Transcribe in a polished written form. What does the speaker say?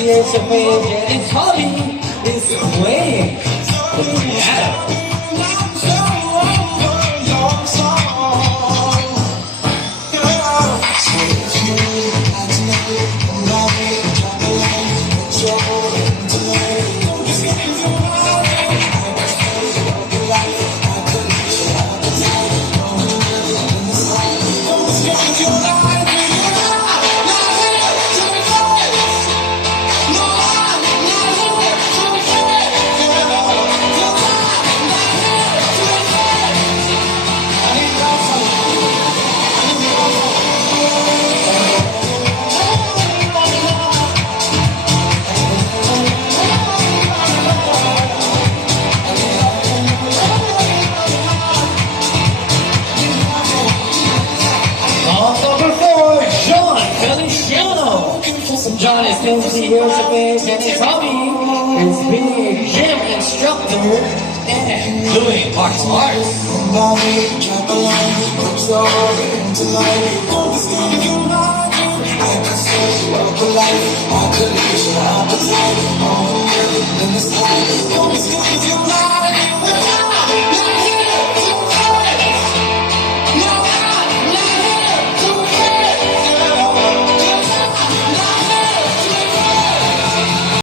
years of age, and his hobby is playing the piano. John is 20 years of age and his hobby is being a gym instructor and doing martial arts.